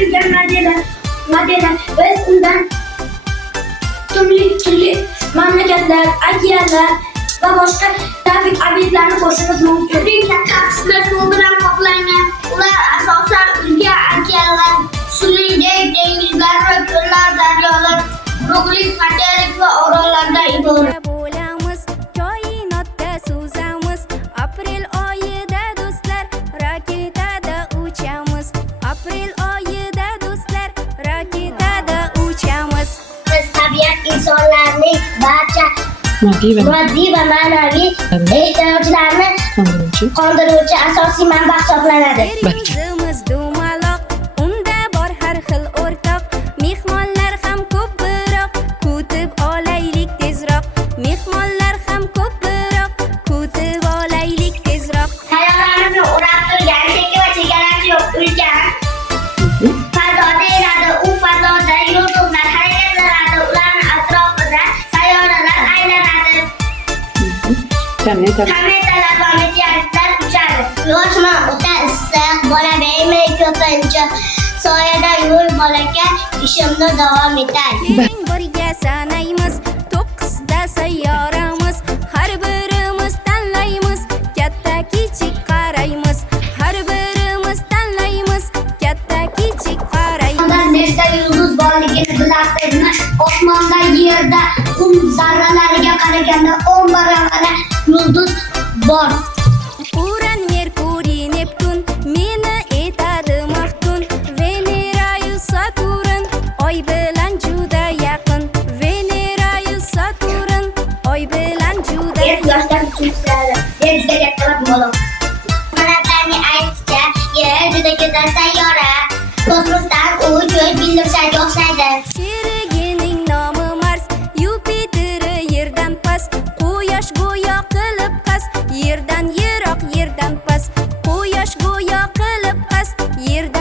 yaratilgan modeli biz undan turli mamlakatlar, okeanlar va boshqa trafik obyektlarini ko'rishimiz mumkin. Uning katta qismi suv bilan qoplangan. Ular asosan ulkan okeanlar, suvli dengizlar va ko'llar, daryolar, quruqlik, materik va orollardan iborat. Bo'lamiz, koinotda suzamiz. Aprel oyida do'stlar, raketada uchamiz. Aprel oyida do'stlar, raketada uchamiz. Biz tabiat insonlarning barcha moddiy va ma'naviy ehtiyojlarini qondiruvchi asosiy manba hisoblanadi. Yuzimiz dumaloq, unda bor har xil o'rtoq. Mehmonlar ham ko'p biroq, kutib olaylik tezroq. Mehmonlar ham ko'p biroq, kutib olaylik tezroq. Sayyoramizni o'rab turgan chekka va chegarasi yo'q ulkan fazoda yuradi. U fazoda yulduzlar harakatlanadi, ularning atrofida sayyoralar aylanadi. Kometalar va meteoritlar uchadi. Quyoshman o'ta issiq, bola berilmay ko'pincha soyada yur bolakay, ishimni davom etay. Keling birga sanaymiz, 9 ta sayyoramiz. Har birimiz tanlaymiz, katta kichik qaraymiz. Har birimiz tanlaymiz, katta kichik qaraymiz. Osmonda nechta yulduz borligini bilasizmi? Osmonda yerda qum zarralariga qaraganda 10 barobar yulduz bor. Uran, Merkuriy, Neptun meni etadi maftun. Venera-yu Saturn oy bilan juda yaqin. Venera-yu Saturn oy bilan juda Yer quyoshdan uchishadi. Yer juda katta va dumaloq. Astronomlarning aytishicha, Yer juda go'zal sayyora. Kosmosdan u ko'z bildirishga o'xshaydi. Sherigining nomi Mars, Yupiteri yerdan past. Quyosh go'yo qilib qas, yerdan yiroq, yerdan past. Quyosh go'yo qilib qas, yerdan